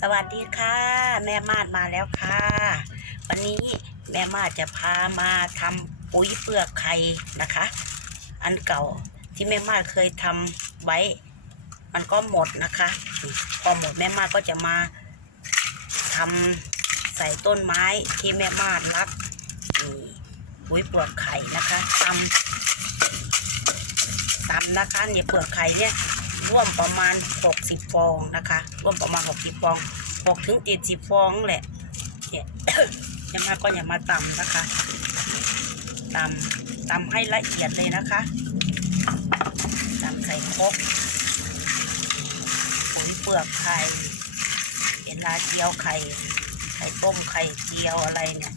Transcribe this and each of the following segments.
สวัสดีค่ะ แม่มาดมาแล้วค่ะ วันนี้แม่มาดจะพามาทำปุ๋ยเปลือกไข่นะคะ อันเก่าที่แม่มาดเคยทำไว้ มันก็หมดนะคะ พอหมดแม่มาดก็จะมาทำใส่ต้นไม้ที่แม่มาดรักปุ๋ยเปลือกไข่นะคะตำตำนะคะเนี่ยเปลือกไข่เนี่ย ร่วมประมาณ 60 ฟองนะคะ ร่วมประมาณ 60 ฟอง6ถึง70 ฟองแหละเนี่ยยังมาก็อย่ามาตำนะคะตำตำให้ละเอียดเลยนะคะตำใส่ครกปุ๋ยเปลือกไข่เวลาเจียวไข่ไข่ต้มไข่เจียวอะไรเนี่ย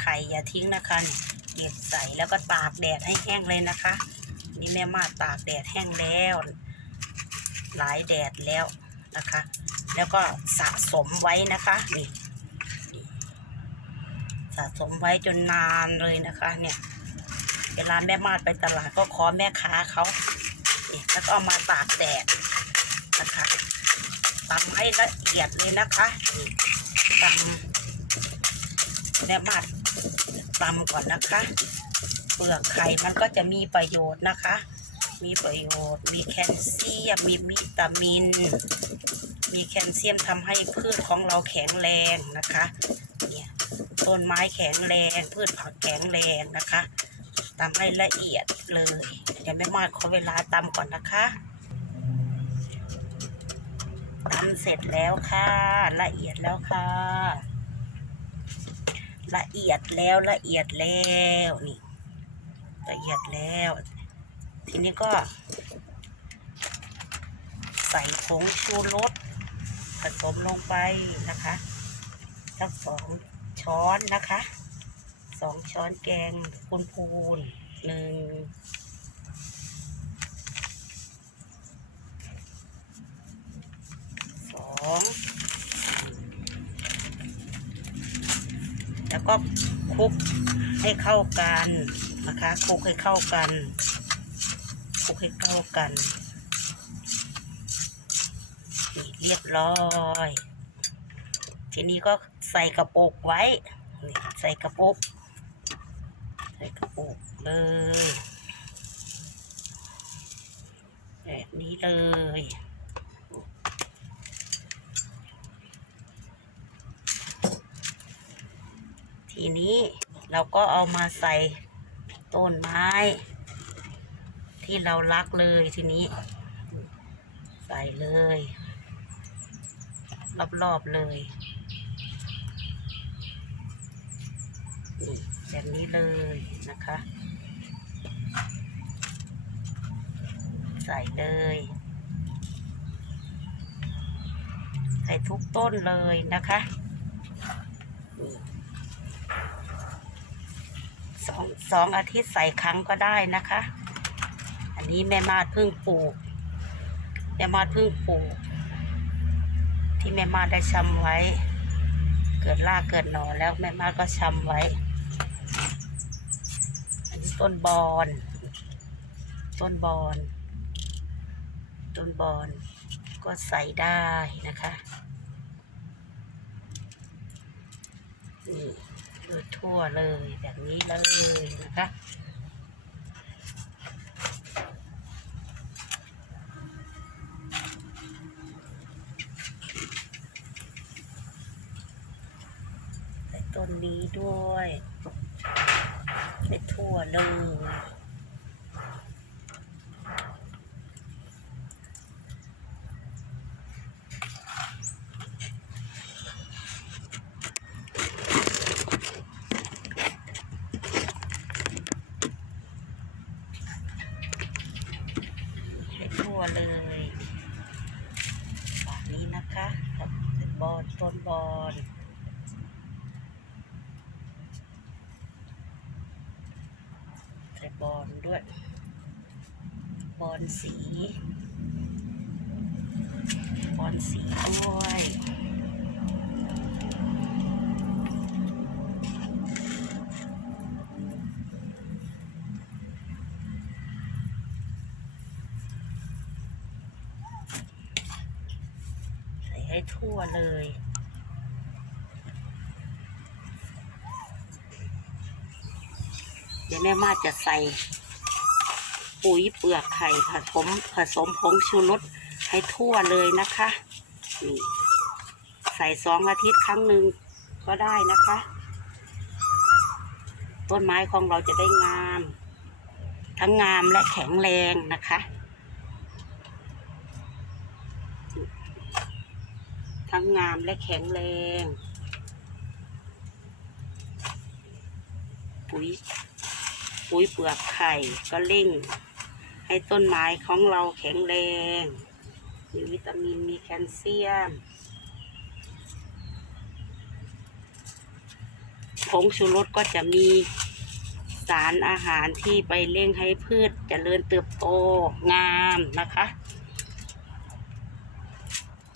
ไข่อย่าทิ้งนะคะเนี่ยเก็บใส่แล้วก็ตากแดดให้แห้งเลยนะคะ นี่แม่มาตากแดดแห้งแล้ว หลายแดดแล้วนะคะ แล้วก็สะสมไว้นะคะนี่สะสมไว้จนนานเลยนะคะเนี่ยเวลาแม่มาดไปตลาดก็ขอแม่ค้าเขานี่แล้วก็เอามาตากแดดนะคะตำให้ละเอียดเลยนะคะนี่ตำแม่มาดตำก่อนนะคะ เปลือกไข่มันก็จะมีประโยชน์นะคะ มีประโยชน์ มีแคลเซียม มีวิตามิน มีแคลเซียมทำให้พืชของเราแข็งแรงนะคะ เนี่ยต้นไม้แข็งแรง พืชผักแข็งแรงนะคะตำให้ละเอียดเลย เดี๋ยวแม่มาดขอเวลาตำก่อนนะคะตำเสร็จแล้วค่ะ ละเอียดแล้วค่ะ ละเอียดแล้วละเอียดแล้วนี่ละเอียดแล้ว ทีนี้ก็ ใส่ผงชูรสผสมลงไปนะคะสักสองช้อนนะคะสองช้อนแกงพูนพูนหนึ่งสองแล้วก็คลุกให้เข้ากันนะคะคลุกให้เข้ากัน ลุกให้เข้ากันนี่เรียบร้อย ทีนี้ก็ใส่กระปุกไว้นี่ใส่กระปุก ใส่กระปุกเลยแบบนี้เลยทีนี้เราก็เอามาใส่ต้นไม้ ที่เรารักเลยทีนี้ ใส่เลย รอบๆเลยนี่แบบนี้เลยนะคะ ใส่เลย ใส่ทุกต้นเลยนะคะสองสองอาทิตย์ใส่ครั้งก็ได้นะคะ นี้แม่มาดเพิ่งปลูกแม่มาดเพิ่งปลูก ที่แม่มาดได้ชำไว้ เกิดรากเกิดหน่อแล้วแม่มาดก็ชำไว้ อันนี้ต้นบอน ต้นบอน ต้นบอนก็ใส่ได้นะคะนี่โดยทั่วเลยแบบนี้เลยนะคะ ใส่ต้นนี้ด้วย ไปทั่วเลยไปทั่วเลยแบบนี้นะคะเป็นบอนต้นบอน ใส่บอล ด้วย บอลสี บอลสีด้วยใส่ให้ทั่วเลย เดี๋ยวแม่มาจะใส่ ปุ๋ยเปลือกไข่ผสมผสมผงชูรสให้ทั่วเลยนะคะนี่ใส่สองอาทิตย์ครั้งหนึ่งก็ได้นะคะ ต้นไม้ของเราจะได้งาม ทั้งงามและแข็งแรงนะคะ ทั้งงามและแข็งแรง ปุ๋ย ปุ๋ยเปลือกไข่ก็เร่ง ให้ต้นไม้ของเราแข็งแรง มีวิตามินมีแคลเซียม ผงชูรสก็จะมีสารอาหารที่ไปเร่งให้พืชเจริญเติบโตงามนะคะ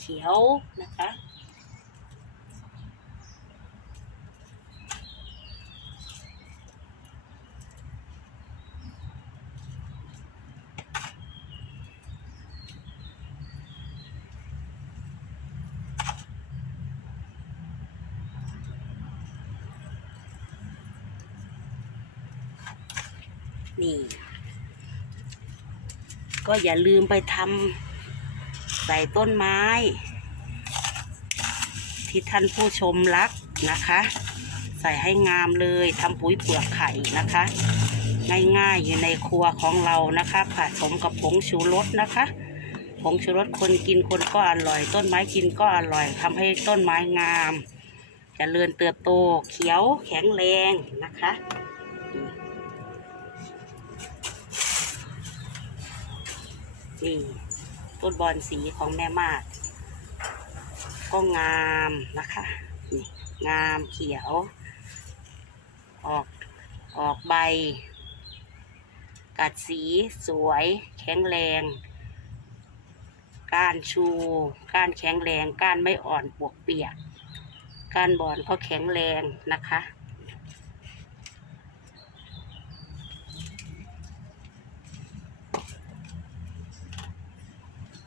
เขียวนะคะ นี่ ก็อย่าลืมไปทำใส่ต้นไม้ ที่ท่านผู้ชมรักนะคะ ใส่ให้งามเลยทำปุ๋ยเปลือกไข่นะคะ ง่ายๆอยู่ในครัวของเรานะคะผสมกับผงชูรสนะคะผงชูรสคนกินคนก็อร่อย ต้นไม้กินก็อร่อยทำให้ต้นไม้งามจเจริญเติบโตเขียวแข็งแรงนะคะ นี่ต้นบอนสีของแม่มาดก็งามนะคะนี่งามเขียว ออกออกใบ กัดสีสวย แข็งแรง ก้านชู ก้านแข็งแรง ก้านไม่อ่อนปวกเปียก ก้านบอนก็แข็งแรงนะคะ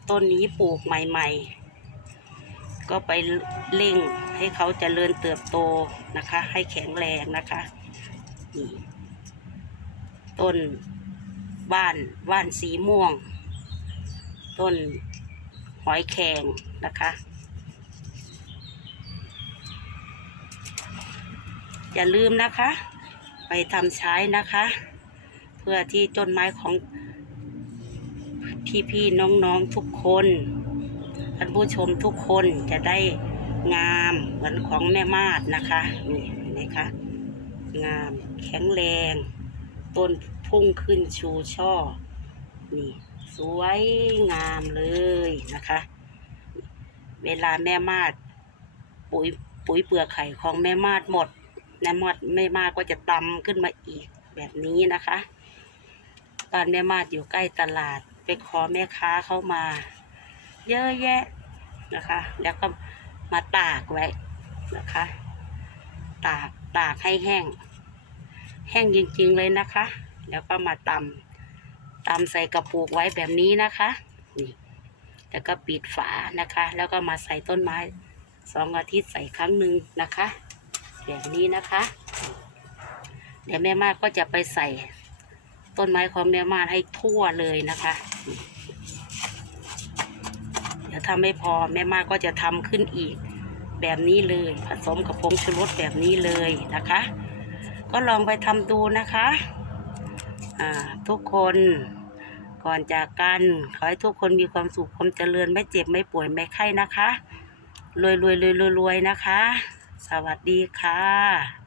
ต้นนี้ปลูกใหม่ ๆ ก็ไปเร่งให้เขาเจริญเติบโตนะคะ ให้แข็งแรงนะคะนี่ต้นว่านว่านสีม่วง ต้นหอยแครงนะคะอย่าลืมนะคะ ไปทำใช้นะคะ เพื่อที่ต้นไม้ของ พี่ๆน้องๆทุกคนท่านผู้ชมทุกคนจะได้งามเหมือนของแม่มาดนะคะนี่เห็นไหมคะงามแข็งแรง ต้นพุ่งขึ้นชูช่อ นี่ สวยงามเลยนะคะ เวลาแม่มาดปุ๋ยปุ๋ยเปลือกไข่ของแม่มาดหมดแม่มาดแม่มาดก็จะตำขึ้นมาอีกแบบนี้นะคะบ้านแม่มาดอยู่ใกล้ตลาด ไปขอแม่ค้าเข้ามา เยอะแยะนะคะ แล้วก็มาตากไว้นะคะ ตากตากให้แห้ง แห้งจริงๆเลยนะคะ แล้วก็มาตำตำใส่กระปุกไว้แบบนี้นะคะนี่แล้วก็ปิดฝานะคะ แล้วก็มาใส่ต้นไม้สองอาทิตย์ใส่ครั้งหนึ่งนะคะ แบบนี้นะคะ เดี๋ยวแม่มากก็จะไปใส่ต้นไม้ของแม่มาให้ทั่วเลยนะคะ เดี๋ยวถ้าไม่พอแม่มาก็จะทำขึ้นอีกแบบนี้เลย ผสมกับผงชูรสแบบนี้เลยนะคะ ก็ลองไปทำดูนะคะทุกคนก่อนจากกัน ขอให้ทุกคนมีความสุขความเจริญไม่เจ็บไม่ป่วยไม่ไข้นะคะรวยรวยรวยรวยรวยนะคะ สวัสดีค่ะ